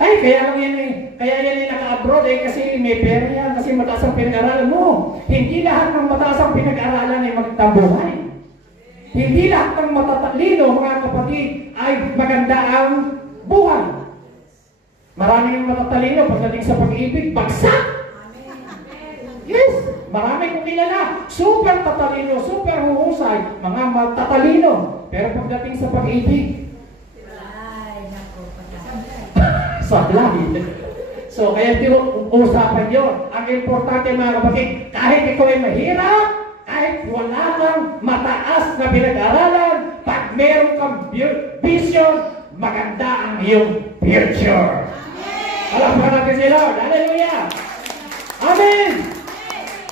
Ay, kaya yan ay naka-abroad kasi may pera yan, kasi mataas ang pinag-aralan mo. Hindi lahat ng mataas ang pinag-aralan ay magtambuhay. Hindi lahat ng matatalino, mga kapatid, ay maganda ang buhay. Maraming matatalino pagdating sa pag-ibig, bagsak! Yes! Marami kong kilala, super tatalino, super huhusay, mga matatalino. Pero pagdating sa pag-ibig, sablay. So, kaya usapan yun. Ang importante mga kapatid, kahit ikaw ay mahirap, kahit wala kang mataas na pinag-aralan, pag meron kang vision, maganda ang iyong future. Alam pa natin si Lord. Hallelujah! Amen!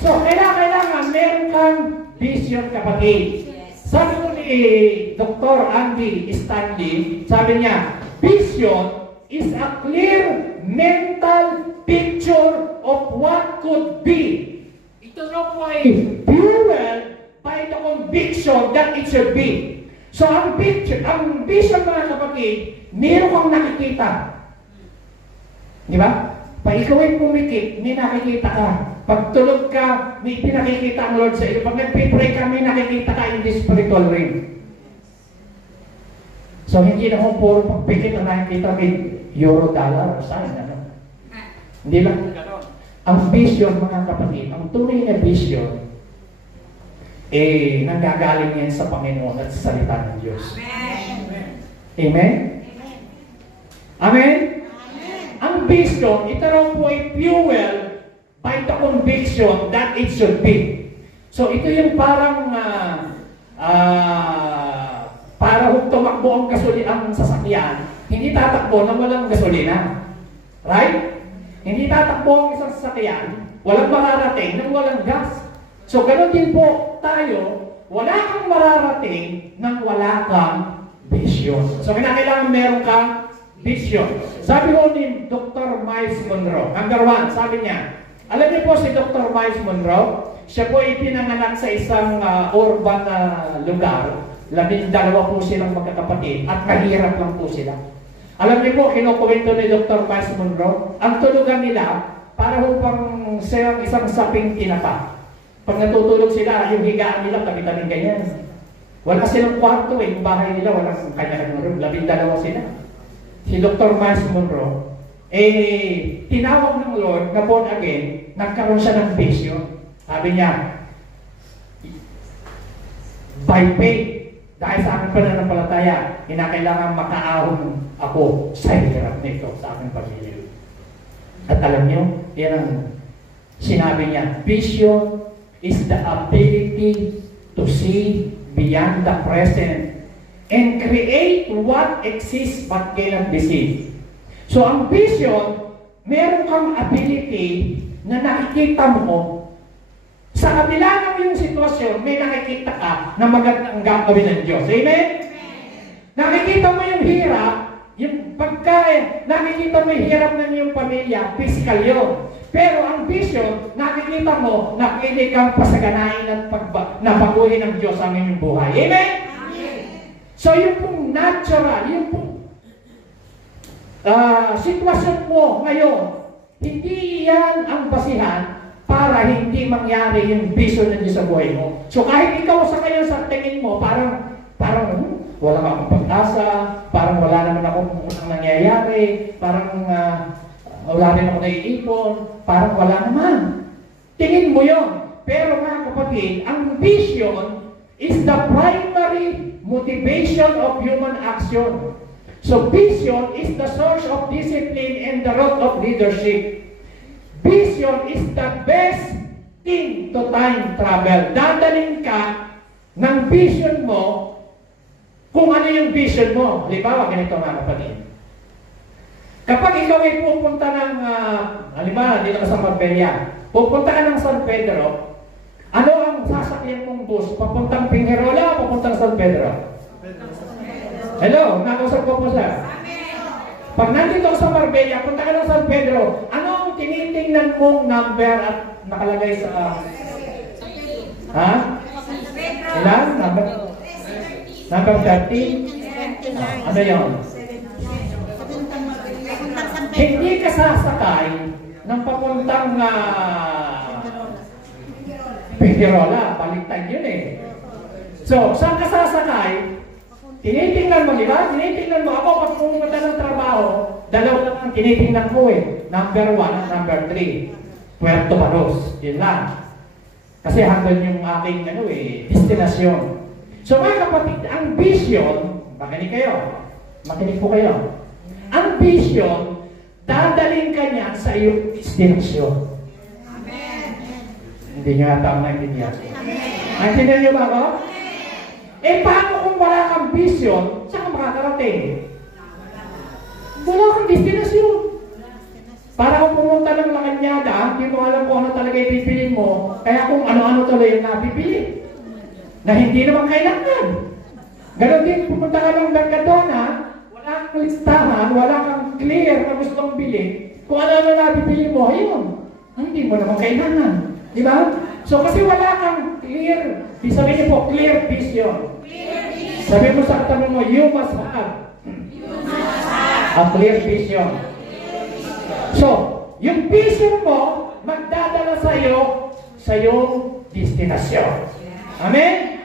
So, kailangan meron kang vision, kapatid. Sabi ko ni Dr. Andy Stanley, sabi niya, vision is a clear mental picture of what could be. Ito na po ay fueled by the conviction that it should be. So ang vision mga kapatid, meron kang nakikita. Di ba? Pag ikaw ay pumikit, may nakikita ka. Pag tulog ka, may pinakikita ang Lord sa iyo. Pag nagpipray ka, may nakikita ka in the spiritual realm. So hindi na kung puro pagpikit ang nakikita kay euro, dollar, o sign. Hindi lang gano'n. Ang vision, mga kapatid, ang tunay na vision, nanggagaling yan sa Panginoon at sa salita ng Diyos. Amen? Amen? Amen? Ang vision, ito raw po ay fuel by the conviction that it should be. So ito yung parang para tumakbo ang sasakyan, hindi tatakbo na walang gasolina. Right? Hindi tatakbo ang isang sasakyan, walang mararating nang walang gas. So, ganoon din po tayo, wala kang mararating nang wala kang vision. So, kailangan meron kang vision. Sabi ko ni Dr. Miles Monroe, number 1, sabi niya, alam niyo po si Dr. Miles Monroe, siya po ipinanganak sa isang urban lugar. 12 po silang magkakapatid at mahirap lang po sila. Alam niyo po, kinukwento ni Dr. Miles Monroe, ang tulugan nila, para upang isang saping tinapa. Pag natutulog sila, yung higaan nila, tabi-tabing ganyan. Wala silang kwarto yung bahay nila, walang kanya-kanya room. 12 sila. Si Dr. Miles Monroe, tinawag ng Lord na born again, nagkaroon siya ng vision. Sabi niya, by faith, dahil sa aking pananampalataya, kinakailangan makaahon ako sa hirap nito, sa aking pamilya. At alam niyo, yan ang sinabi niya, vision is the ability to see beyond the present and create what exists but cannot be seen. So ang vision, meron kang ability na nakikita mo sa kabila ng iyong sitwasyon, may nakikita ka na magandang gagawin ng Diyos. Amen? Nakikita mo yung hirap, yung pagkain, nakikita mo yung hirap ng iyong pamilya, physical yun. Pero ang vision, nakikita mo na pwede kang pasaganain at nabaguhin ng Diyos ang iyong buhay. Amen? Amen. So yung pong natural, yung pong sitwasyon mo ngayon, hindi yan ang basihan para hindi mangyari yung vision ng Diyos sa buhay mo. So kahit ikaw sa kanya sa tingin mo, parang wala akong pag-asa, parang wala naman akong nangyayari, parang wala rin ako naiipon, parang wala naman. Tingin mo yun. Pero mga kapatid, ang vision is the primary motivation of human action. So vision is the source of discipline and the root of leadership. Vision is the best thing to time travel. Dadalhin ka ng vision mo kung ano yung vision mo. Halimbawa, ganito mga kapatid. Kapag ikaw ay pupunta ng, halimbawa, dito ka sa Marbella, pupunta ka ng San Pedro, ano ang sasakyan mong bus? Papuntang Pinherola o papuntang San Pedro? Hello, nakausap ko po sir. Pag nandito sa Marbella, punta ka ng San Pedro, ano ang tinitingnan mong number at nakalagay sa... Ha? Ilan? Number 30? Ano yun? Hindi ka sasakay ng papuntang Figueroa. Baliktad yun eh. So, saan ka sasakay? Tinitingnan mo, di ba? Tinitingnan mo. Ako, pag pumunta ng trabaho, dalawa lang ang tinitingnan ko eh. Number 1 at number 3. Puerto Palos. Yun lang. Kasi hanggang yung aking destinasyon. So mga kapatid, ang vision, makinig kayo. Makinig po kayo. Ang vision, dadalhin ka niyan sa iyong destinasyon. Amen. Hindi nyo yata ang naintindihan. Naintindihan nyo ba ako? Paano kung wala kang vision, saan ka makakarating? Wala kang destinasyon. Para kung pumunta ng Lakanyada, hindi mo alam kung ano talaga ipipilin mo, kaya kung ano-ano tuloy yung napipili. Na hindi naman kailangan. Ganon din, pupunta ka ng Mercadona, wala kang listahan, wala kang clear na gusto mong bilhin, kung ano-ano napipili mo, ayun. Hindi mo naman kailangan. Di ba? So kasi wala kang clear, sabihin niyo po, clear vision. Sabihin mo sa katabi mo, you must have a clear vision. So, yung vision mo, magdadala sa iyo sa iyong destinasyon. Amen?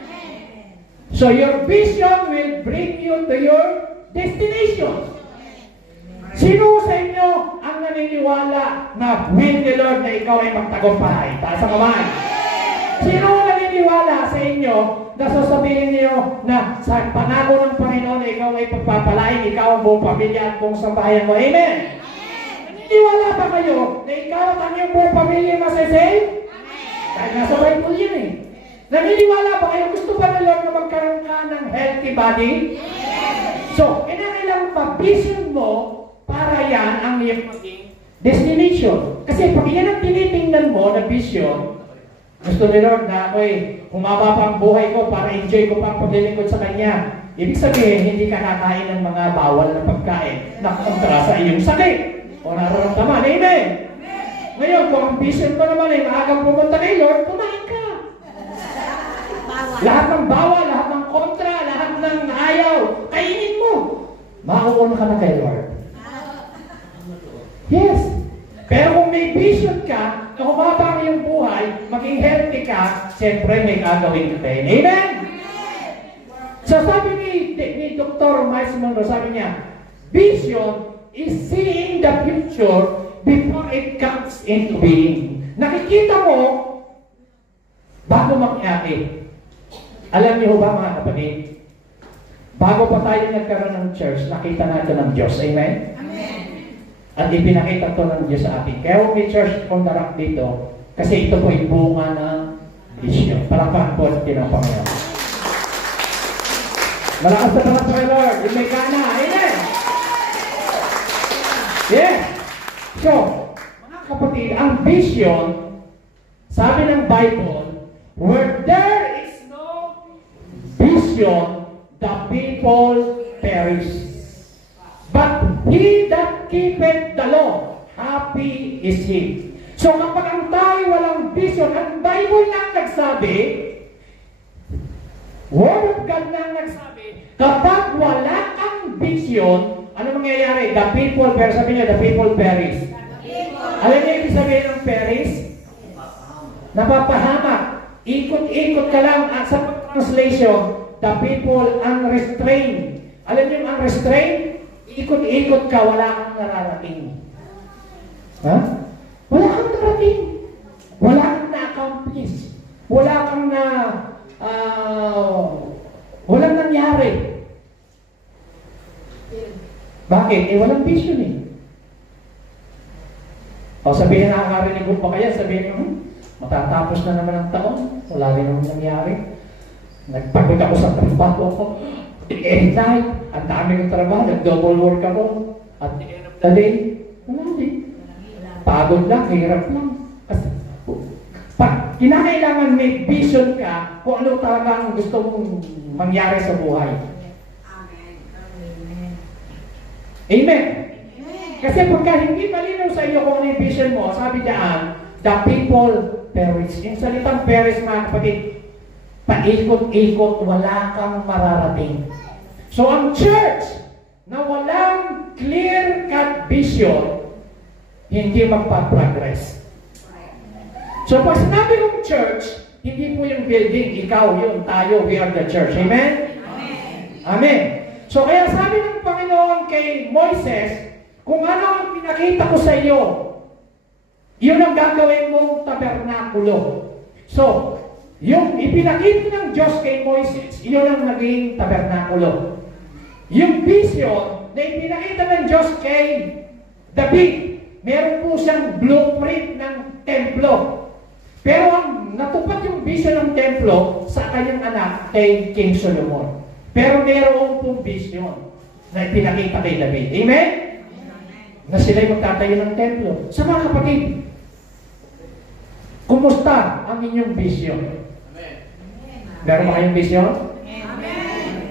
So, your vision will bring you to your destination. Sino sa inyo ang naniniwala na will the Lord na ikaw ay magtagumpay? Taas ang kamay. Sino ang naniniwala sa inyo na sasabihin niyo na sa pangako ng Panginoon na ikaw ay pagpapalain, ikaw ang buong pamilya at buong sambahayan mo? Amen? Naniniwala ba kayo na ikaw at ang iyong buong pamilya masasave? Dahil nasa Bible yun eh. Naniniwala ba kayo? Gusto ba na Lord na magkaroon ka ng healthy body? So, kailangan pa-vision mo para yan ang iyong maging destination. Kasi pag yan ang tinitingnan mo na vision, gusto ni Lord na ako humaba pa ang buhay ko para enjoy ko pa ang paglilingkod sa Kanya. Ibig sabihin, hindi ka kakain ng mga bawal na pagkain na kontra sa iyong sakit o nararamdaman. Amen? Ngayon, kung ang vision mo naman ay maagang pumunta kay Lord, kumain ka. Lahat ng bawal, lahat ng kontra, lahat ng ayaw, kainin mo. Mauuna ka na kay Lord. Yes. Pero kung may vision ka, na humaba ang iyong buhay, maging healthy ka, siyempre may gagawin ka tayo. Amen? So sabi ni Dr. Miles Monroe, sabi niya, vision is seeing the future before it comes into being. Nakikita mo, bago mangyari. Alam niyo ba mga kapatid, bago pa tayo nagkaroon ng church, nakita natin ng Diyos. Amen? At ipinakita ito ng Diyos sa atin. Kaya huwag may church conduct dito, kasi ito po yung bunga ng vision. Palakpakan po sa Panginoon. Malakas na pala sa Lord. Yung may gana. Amen! Yes! So, mga kapatid, ang vision, sabi ng Bible, where there is no vision, the people perish. But he that keepeth the law, happy is he. So kapag ang tayo walang vision, ang Bible lang nagsabi, Word of God lang nagsabi, kapag wala kang vision, ano mangyayari? The people perish. Sabi niya, the people perish. Alam niyo ibig sabihin ng perish? Napapahamak. Ikot-ikot ka lang. Sa translation, the people unrestrained. Alam niyo yung unrestrained? Ikot-ikot ka, wala kang nararating. Ha? Wala kang narating. Wala kang na-accomplish. Wala kang walang nangyari. Bakit? Walang vision eh. O sabihin, nakakarinig mo pa kaya, sabihin, matatapos na naman ang taon. Wala rin naman nangyari. Nagpagod ako sa trabaho ko. Every night, ang dami ng trabaho, nag-double work ako. At the end of the day, wala din. Pagod lang, hirap lang. Kasi, pag kinakailangan may vision ka kung ano talaga ang gusto mong mangyari sa buhay. Amen. Kasi pagka hindi malinaw sa iyo kung ano yung vision mo, sabi diyan, the people perish. Yung salitang perish, mga kapatid, paikot-ikot, wala kang mararating. So ang church na walang clear-cut vision, hindi magpa-progress. So pag sinabi kong church, hindi po yung building, ikaw, yun, tayo, we are the church. Amen? Amen. So kaya sabi ng Panginoon kay Moises, kung ano ang pinakita ko sa iyo, yun ang gagawin mong tabernakulo. So, yung ipinakita ng Diyos kay Moises, yun ang naging tabernakulo. Yung vision na ipinakita ng Diyos kay David, meron po siyang blueprint ng templo. Pero ang natupad yung vision ng templo sa kanyang anak kay King Solomon. Pero meron pong vision na ipinakita kay David. Amen? Na sila'y magtatayo ng templo. Sa mga kapatid, kumusta ang inyong vision? Meron ba kayong vision?